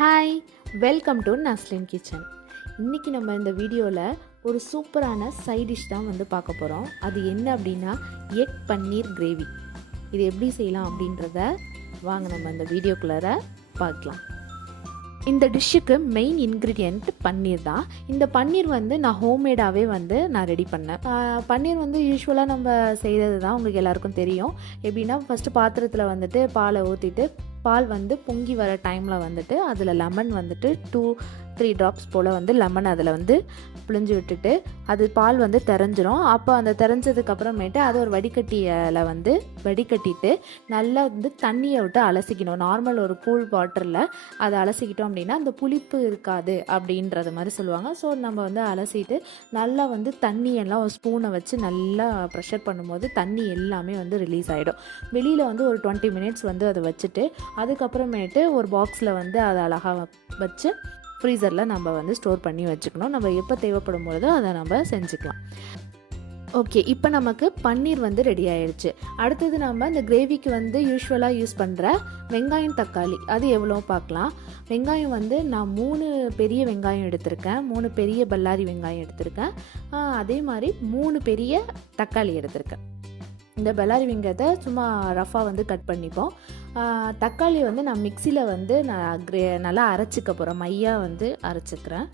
Hi welcome to Nazlin kitchen இன்றைக்கி நம்ம இந்த வீடியோவில் ஒரு சூப்பரான சைட் டிஷ் தான் வந்து பார்க்க போகிறோம் அது என்ன அப்படின்னா எக் பன்னீர் கிரேவி இது எப்படி செய்யலாம் அப்படின்றத வாங்க நம்ம இந்த வீடியோக்குள்ளார பார்க்கலாம். இந்த டிஷ்ஷுக்கு மெயின் இன்க்ரீடியண்ட் பன்னீர் தான். இந்த பன்னீர் வந்து நான் ஹோம்மேடாகவே வந்து நான் ரெடி பண்ணேன். பன்னீர் வந்து யூஸ்வலாக நம்ம செய்கிறது தான் உங்களுக்கு எல்லாருக்கும் தெரியும். எப்படின்னா ஃபஸ்ட்டு பாத்திரத்தில் வந்துட்டு பாலை ஊற்றிட்டு பால் வந்து பொங்கி வர டைமில் வந்துட்டு அதில் லெமன் வந்துட்டு டூ த்ரீ ட்ராப்ஸ் போல் வந்து லெமன் அதில் வந்து புழிஞ்சு விட்டுட்டு அது பால் வந்து தெரிஞ்சிரும். அப்போ அந்த தெரிஞ்சதுக்கப்புறமேட்டு அது ஒரு வடிகட்டியில் வந்து வடிகட்டிட்டு நல்லா வந்து தண்ணியை விட்டு அலசிக்கணும். நார்மல் ஒரு கூல் வாட்டரில் அதை அலசிக்கிட்டோம் அப்படின்னா அந்த புளிப்பு இருக்காது அப்படின்றது மாதிரி சொல்லுவாங்க. ஸோ நம்ம வந்து அலசிட்டு நல்லா வந்து தண்ணியெல்லாம் ஒரு ஸ்பூனை வச்சு நல்லா ப்ரெஷர் பண்ணும்போது தண்ணி எல்லாமே வந்து ரிலீஸ் ஆகிடும் வெளியில் வந்து ஒரு டுவெண்ட்டி மினிட்ஸ் வந்து அதை வச்சுட்டு அதுக்கப்புறமேட்டு ஒரு பாக்ஸில் வந்து அதை அழகாக வச்சு ஃப்ரீசரில் நம்ம வந்து ஸ்டோர் பண்ணி வச்சுக்கணும். நம்ம எப்போ தேவைப்படும் பொழுதோ அதை நம்ம செஞ்சுக்கலாம். ஓகே இப்போ நமக்கு பன்னீர் வந்து ரெடி ஆயிடுச்சு. அடுத்தது நம்ம இந்த கிரேவிக்கு வந்து யூஸ்வலாக யூஸ் பண்ணுற வெங்காயம் தக்காளி. அது எவ்வளோ பார்க்கலாம். வெங்காயம் வந்து நான் மூணு பெரிய வெங்காயம் எடுத்திருக்கேன். மூணு பெரிய பல்லாரி வெங்காயம் எடுத்திருக்கேன். அதே மாதிரி மூணு பெரிய தக்காளி எடுத்திருக்கேன். இந்த பல்லாரி வெங்காயத்தை சும்மா ரஃபாக வந்து கட் பண்ணிப்போம். தக்காளி வந்து நான் மிக்சியில் வந்து நான் கிரே நல்லா அரைச்சிக்க போகிறேன் மையாக வந்து அரைச்சிக்கிறேன்.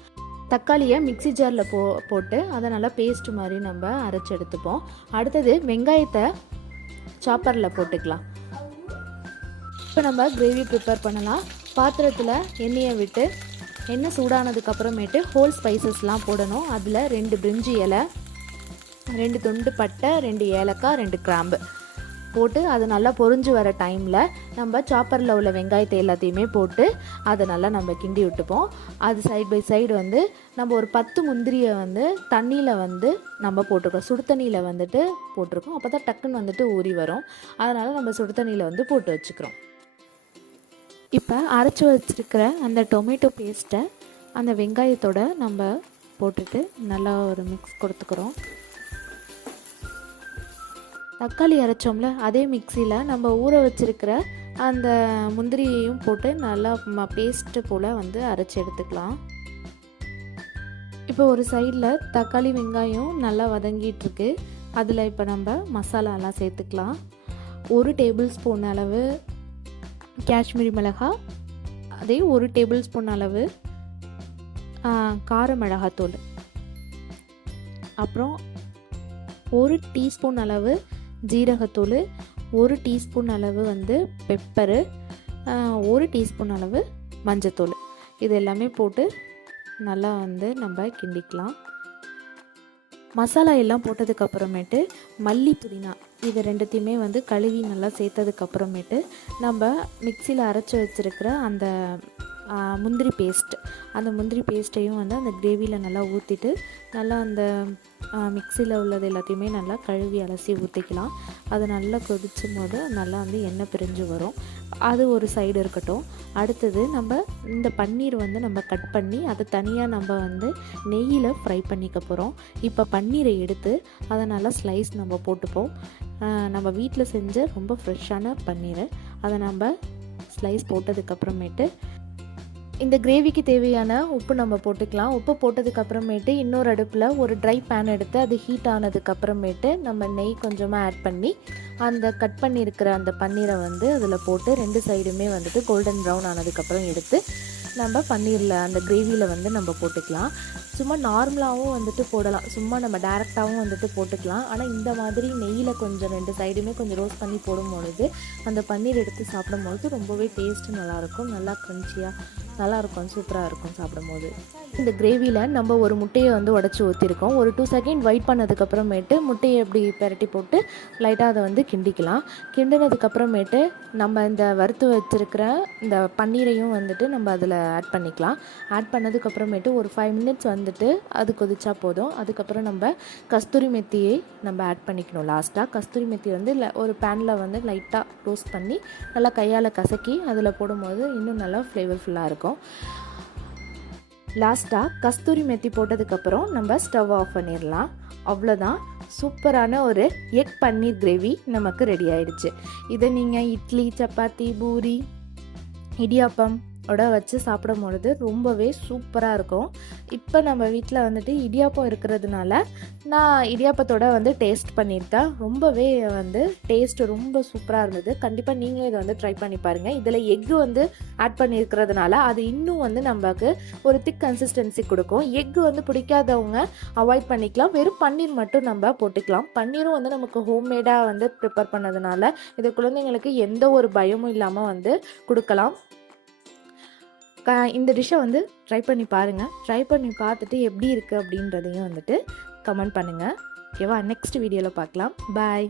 தக்காளியை மிக்ஸி ஜாரில் போ போட்டு அதை நல்லா பேஸ்ட் மாதிரி நம்ம அரைச்சி எடுத்துப்போம். அடுத்தது வெங்காயத்தை சாப்பரில் போட்டுக்கலாம். இப்போ நம்ம கிரேவி ப்ரிப்பேர் பண்ணலாம். பாத்திரத்தில் எண்ணெயை விட்டு எண்ணெய் சூடானதுக்கப்புறமேட்டு ஹோல் ஸ்பைசஸ்லாம் போடணும். அதில் ரெண்டு பிரிஞ்சி இலை ரெண்டு துண்டு பட்டை ரெண்டு ஏலக்காய் ரெண்டு கிராம்பு. போட்டு அது நல்லா பொறிஞ்சு வர டைமில் நம்ம சாப்பரில் உள்ள வெங்காயத்தை எல்லாத்தையுமே போட்டு அதை நல்லா நம்ம கிண்டி விட்டுப்போம். அது சைடு பை சைடு வந்து நம்ம ஒரு பத்து முந்திரியை வந்து தண்ணியில் வந்து நம்ம போட்டிருக்கோம். சுடு தண்ணியில் வந்துட்டு போட்டிருக்கோம். அப்போ தான் டக்குன்னு வந்துட்டு ஊறி வரும். அதனால் நம்ம சுடு தண்ணியில் வந்து போட்டு வச்சுக்கிறோம். இப்போ அரைச்சி வச்சிருக்கிற அந்த டொமேட்டோ பேஸ்ட்டை அந்த வெங்காயத்தோட நம்ம போட்டுட்டு நல்லா ஒரு மிக்ஸ் கொடுத்துக்கிறோம். தக்காளி அரைச்சோம்ல அதே மிக்சியில் நம்ம ஊற வச்சிருக்கிற அந்த முந்திரியையும் போட்டு நல்லா பேஸ்ட்டு போல் வந்து அரைச்சி எடுத்துக்கலாம். இப்போ ஒரு சைடில் தக்காளி வெங்காயம் நல்லா வதங்கிட்டுருக்கு. அதில் இப்போ நம்ம மசாலாலாம் சேர்த்துக்கலாம். ஒரு டேபிள் ஸ்பூன் அளவு காஷ்மீரி மிளகாய் அதே ஒரு டேபிள் ஸ்பூன் அளவு கார மிளகாத்தூள். அப்புறம் ஒரு டீஸ்பூன் அளவு ஜீரகத்தூள் ஒரு டீஸ்பூன் அளவு வந்து பெப்பரு ஒரு டீஸ்பூன் அளவு மஞ்சத்தூள். இது எல்லாமே போட்டு நல்லா வந்து நம்ம கிண்டிக்கலாம். மசாலா எல்லாம் போட்டதுக்கு அப்புறமேட்டு மல்லி புதினா இது ரெண்டுத்தையுமே வந்து கழுவி நல்லா சேர்த்ததுக்கப்புறமேட்டு நம்ம மிக்சியில் அரைச்சி வச்சிருக்கிற அந்த முந்திரி பேஸ்ட் அந்த முந்திரி பேஸ்ட்டையும் வந்து அந்த கிரேவியில் நல்லா ஊற்றிட்டு நல்லா அந்த மிக்சியில் உள்ளது எல்லாத்தையுமே நல்லா கழுவி அலசி ஊற்றிக்கலாம் அது நல்லா கொதிச்சும் போது நல்லா வந்து எண்ணெய் பிரிஞ்சு வரும். அது ஒரு சைடு இருக்கட்டும். அடுத்தது நம்ம இந்த பன்னீர் வந்து நம்ம கட் பண்ணி அதை தனியாக நம்ம வந்து நெய்யில் ஃப்ரை பண்ணிக்க போகிறோம் இப்போ பன்னீரை எடுத்து அதை நல்லா ஸ்லைஸ் நம்ம போட்டுப்போம். நம்ம வீட்டில் செஞ்ச ரொம்ப ஃப்ரெஷ்ஷான பன்னீர். அதை நம்ம ஸ்லைஸ் போட்டதுக்கப்புறமேட்டு இந்த கிரேவிக்கு தேவையான உப்பு நம்ம போட்டுக்கலாம். உப்பு போட்டதுக்கப்புறமேட்டு இன்னொரு அடுப்பில் ஒரு ட்ரை பேன் எடுத்து அது ஹீட் ஆனதுக்கப்புறமேட்டு நம்ம நெய் கொஞ்சமாக ஆட் பண்ணி அந்த கட் பண்ணியிருக்கிற அந்த பன்னீரை வந்து அதில் போட்டு ரெண்டு சைடுமே வந்துட்டு கோல்டன் ப்ரௌன் ஆனதுக்கப்புறம் எடுத்து நம்ம பன்னீரில் அந்த கிரேவியில் வந்து நம்ம போட்டுக்கலாம். சும்மா நார்மலாகவும் வந்துட்டு போடலாம். சும்மா நம்ம டேரெக்டாகவும் வந்துட்டு போட்டுக்கலாம். ஆனால் இந்த மாதிரி நெய்யில் கொஞ்சம் ரெண்டு சைடுமே கொஞ்சம் ரோஸ்ட் பண்ணி போடும் பொழுது அந்த பன்னீர் எடுத்து சாப்பிடும்பொழுது ரொம்பவே டேஸ்ட்டு நல்லாயிருக்கும். நல்லா க்ரன்ச்சியாக நல்லாயிருக்கும் சூப்பராக இருக்கும் சாப்பிடும்போது. இந்த கிரேவியில் நம்ம ஒரு முட்டையை வந்து உடச்சி ஊற்றிருக்கோம் ஒரு டூ செகண்ட் வெயிட் பண்ணதுக்கப்புறமேட்டு முட்டையை எப்படி பெரட்டி போட்டு லைட்டாக அதை வந்து கிண்டிக்கலாம். கிண்டினதுக்கப்புறமேட்டு நம்ம இந்த வறுத்து வச்சுருக்கிற இந்த பன்னீரையும் வந்துட்டு நம்ம அதில் ஆட் பண்ணிக்கலாம். ஆட் பண்ணதுக்கப்புறமேட்டு ஒரு ஃபைவ் மினிட்ஸ் வந்துட்டு அது கொதிச்சா போதும். அதுக்கப்புறம் நம்ம கஸ்தூரி மெத்தியை நம்ம ஆட் பண்ணிக்கணும் லாஸ்ட்டாக கஸ்தூரி மெத்தி வந்து ஒரு பேனில் வந்து லைட்டாக ரோஸ்ட் பண்ணி நல்லா கையால் கசக்கி அதில் போடும்போது இன்னும் நல்லா ஃப்ளேவர்ஃபுல்லாக இருக்கும். லாஸ்ட்டாக கஸ்தூரி மெத்தி போட்டதுக்கப்புறம் நம்ம ஸ்டவ் ஆஃப் பண்ணிடலாம். அவ்வளோதான் சூப்பரான ஒரு எக் பன்னீர் கிரேவி நமக்கு ரெடி ஆயிடுச்சு. இதை நீங்கள் இட்லி சப்பாத்தி பூரி இடியாப்பம் ஓட வச்சு சாப்பிடும் பொழுது ரொம்பவே சூப்பராக இருக்கும். இப்போ நம்ம வீட்டில் வந்துட்டு இடியாப்பம் இருக்கிறதுனால நான் இடியாப்பத்தோட வந்து டேஸ்ட் பண்ணியிருக்கேன். ரொம்பவே வந்து டேஸ்ட் ரொம்ப சூப்பராக இருந்தது. கண்டிப்பாக நீங்களும் இதை வந்து ட்ரை பண்ணி பாருங்கள் இதில் எக்கு வந்து ஆட் பண்ணியிருக்கிறதுனால அது இன்னும் வந்து நமக்கு ஒரு திக் கன்சிஸ்டன்சி கொடுக்கும். எக்கு வந்து பிடிக்காதவங்க அவாய்ட் பண்ணிக்கலாம். வெறும் பன்னீர் மட்டும் நம்ம போட்டுக்கலாம். பன்னீரும் வந்து நமக்கு ஹோம்மேடாக வந்து ப்ரிப்பேர் பண்ணதுனால இது குழந்தைங்களுக்கு எந்த ஒரு பயமும் இல்லாமல் வந்து கொடுக்கலாம். இந்த டிஷ்ஷை வந்து ட்ரை பண்ணி பாருங்கள் ட்ரை பண்ணி பார்த்துட்டு எப்படி இருக்குது அப்படின்றதையும் வந்துட்டு கமெண்ட் பண்ணுங்கள் ஓகேவா? நெக்ஸ்ட் வீடியோவில் பார்க்கலாம். பாய்